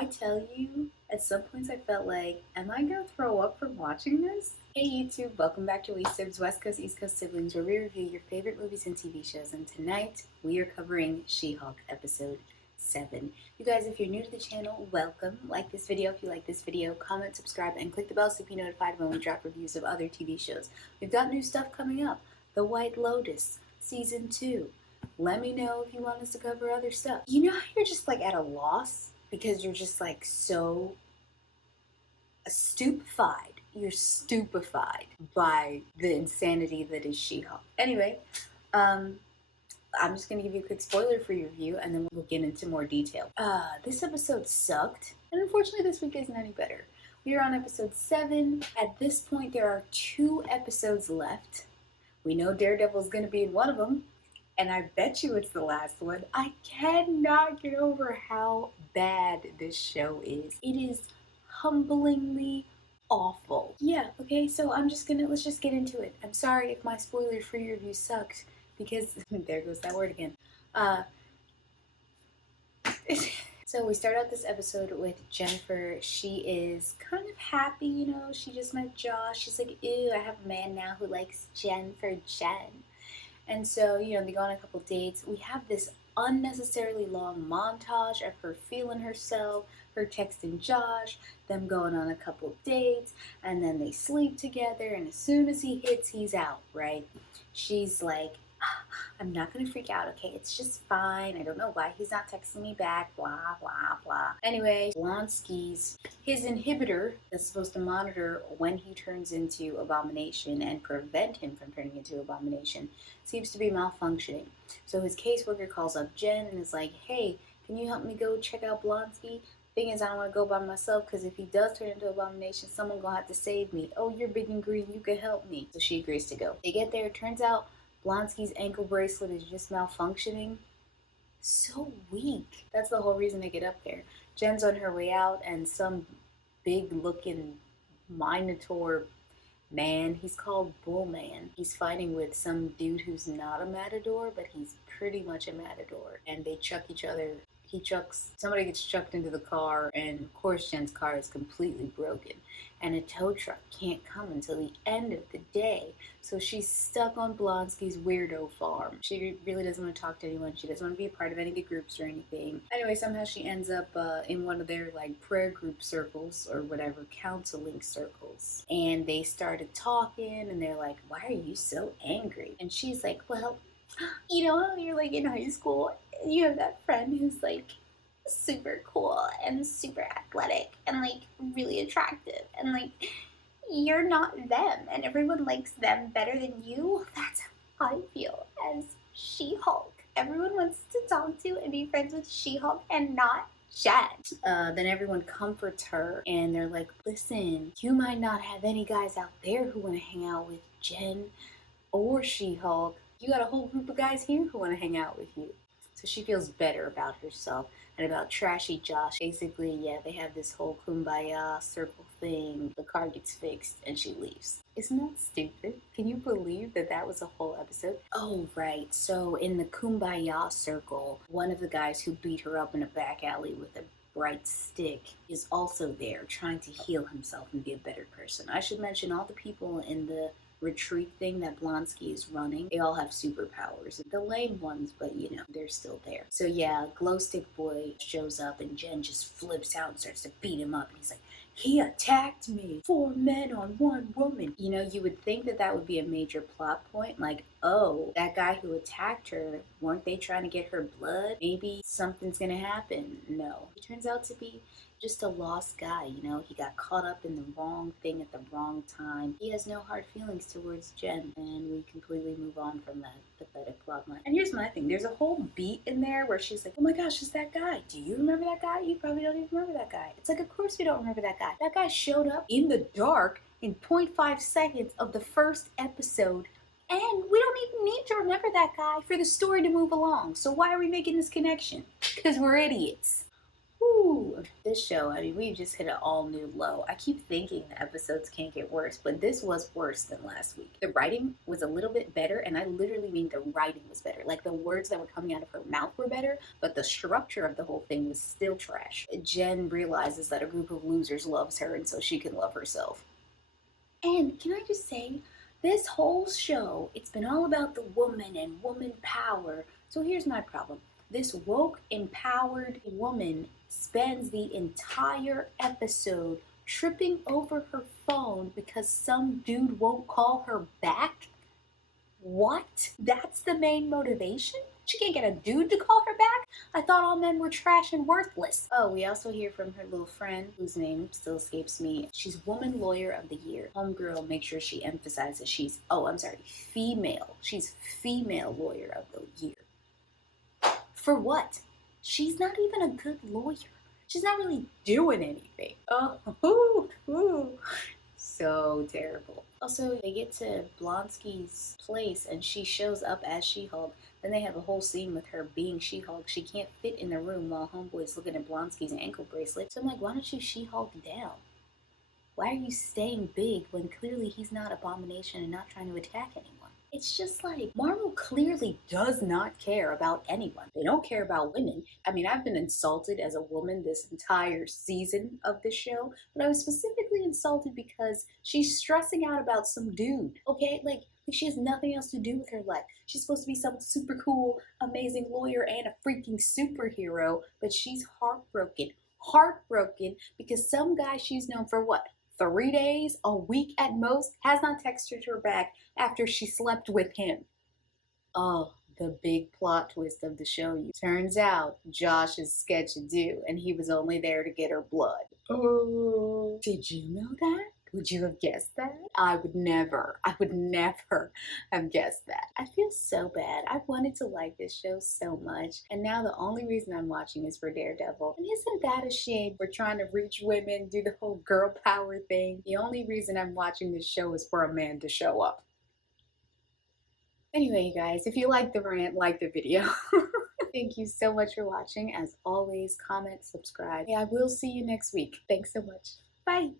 I tell you, at some points I felt like, am I gonna throw up from watching this? Hey YouTube, welcome back to SIBZ, West Coast, East Coast Siblings, where we review your favorite movies and TV shows. And tonight, we are covering She-Hulk episode 7. You guys, if you're new to the channel, welcome. Like this video if you like this video, comment, subscribe, and click the bell so you be notified when we drop reviews of other TV shows. We've got new stuff coming up. The White Lotus, Season 2. Let me know if you want us to cover other stuff. You know how you're just like at a loss? Because you're just like so stupefied. You're stupefied by the insanity that is She-Hulk. Anyway, I'm just going to give you a quick spoiler for your review and then we'll get into more detail. This episode sucked, and unfortunately this week isn't any better. We are on episode 7. At this point, there are 2 episodes left. We know Daredevil's going to be in one of them, and I bet you it's the last one. I cannot get over how bad this show is. It is humblingly awful. Yeah, okay, so let's just get into it. I'm sorry if my spoiler-free review sucked, because there goes that word again. So we start out this episode with Jennifer. She is kind of happy, you know, she just met Josh. She's like, ew, I have a man now who likes Jen for Jen. And so, you know, they go on a couple dates. We have this unnecessarily long montage of her feeling herself, her texting Josh, them going on a couple dates, and then they sleep together, and as soon as he hits, he's out, right? She's like, I'm not gonna freak out, okay? It's just fine. I don't know why he's not texting me back, blah, blah, blah. Anyway, Blonsky's, his inhibitor that's supposed to monitor when he turns into Abomination and prevent him from turning into Abomination, seems to be malfunctioning. So his caseworker calls up Jen and is like, hey, can you help me go check out Blonsky? Thing is, I don't want to go by myself because if he does turn into Abomination, someone gonna have to save me. Oh, you're big and green, you can help me. So she agrees to go. They get there, it turns out Blonsky's ankle bracelet is just malfunctioning. So weak. That's the whole reason they get up there. Jen's on her way out and some big looking Minotaur man, he's called Bullman. He's fighting with some dude who's not a matador, but he's pretty much a matador. And they chuck each other. Somebody gets chucked into the car, and of course Jen's car is completely broken. And a tow truck can't come until the end of the day. So she's stuck on Blonsky's weirdo farm. She really doesn't want to talk to anyone. She doesn't want to be a part of any of the groups or anything. Anyway, somehow she ends up in one of their like prayer group circles or whatever, counseling circles. And they started talking and they're like, why are you so angry? And she's like, well, you know how you're like in high school, you have that friend who's like super cool and super athletic and like really attractive, and like you're not them and everyone likes them better than you. That's how I feel as She-Hulk. Everyone wants to talk to and be friends with She-Hulk and not Jen. Then everyone comforts her and they're like, listen, you might not have any guys out there who want to hang out with Jen or She-Hulk. You got a whole group of guys here who want to hang out with you. So she feels better about herself and about trashy Josh. Basically, yeah, they have this whole kumbaya circle thing. The car gets fixed and she leaves. Isn't that stupid? Can you believe that that was a whole episode? Oh, right. So in the kumbaya circle, one of the guys who beat her up in a back alley with a bright stick is also there trying to heal himself and be a better person. I should mention all the people in the retreat thing that Blonsky is running, they all have superpowers. The lame ones, but you know, they're still there. So yeah, Glowstick Boy shows up and Jen just flips out and starts to beat him up. And he's like, he attacked me. 4 men on 1 woman. You know, you would think that that would be a major plot point. Like, oh, that guy who attacked her, weren't they trying to get her blood? Maybe something's gonna happen. No. He turns out to be just a lost guy, you know. He got caught up in the wrong thing at the wrong time. He has no hard feelings towards Jen, and we completely move on from that pathetic plotline. And here's my thing, there's a whole beat in there where she's like, oh my gosh, it's that guy. Do you remember that guy? You probably don't even remember that guy. It's like, of course we don't remember that guy. That guy showed up in the dark in 0.5 seconds of the first episode, and we don't even need to remember that guy for the story to move along. So why are we making this connection? Because we're idiots. Whew. This show, I mean, we've just hit an all new low. I keep thinking the episodes can't get worse, but this was worse than last week. The writing was a little bit better, and I literally mean the writing was better. Like the words that were coming out of her mouth were better, but the structure of the whole thing was still trash. Jen realizes that a group of losers loves her, and so she can love herself. And can I just say, this whole show, it's been all about the woman and woman power. So here's my problem. This woke, empowered woman spends the entire episode tripping over her phone because some dude won't call her back. What? That's the main motivation? She can't get a dude to call her back? I thought all men were trash and worthless. Oh, we also hear from her little friend, whose name still escapes me. She's Woman Lawyer of the Year. Homegirl makes sure she emphasizes female. She's Female Lawyer of the Year. For what? She's not even a good lawyer. She's not really doing anything. So terrible. Also, they get to Blonsky's place and she shows up as She-Hulk. Then they have a whole scene with her being She-Hulk. She can't fit in the room while Homeboy's looking at Blonsky's ankle bracelet. So I'm like, why don't you She-Hulk down? Why are you staying big when clearly he's not Abomination and not trying to attack anyone? It's just like, Marvel clearly does not care about anyone. They don't care about women. I mean, I've been insulted as a woman this entire season of the show, but I was specifically insulted because she's stressing out about some dude, okay? Like, she has nothing else to do with her life. She's supposed to be some super cool, amazing lawyer and a freaking superhero, but she's heartbroken. Heartbroken because some guy she's known for what? 3 days, a week at most, has not texted her back after she slept with him. Oh, the big plot twist of the show. Turns out Josh is sketch-a-doo, and he was only there to get her blood. Oh, did you know that? Would you have guessed that? I would never have guessed that. I feel so bad. I wanted to like this show so much, and now the only reason I'm watching is for Daredevil. And isn't that a shame? We're trying to reach women, do the whole girl power thing. The only reason I'm watching this show is for a man to show up. Anyway, you guys, if you like the rant, like the video. Thank you so much for watching. As always, comment, subscribe. Yeah, I will see you next week. Thanks so much. Bye.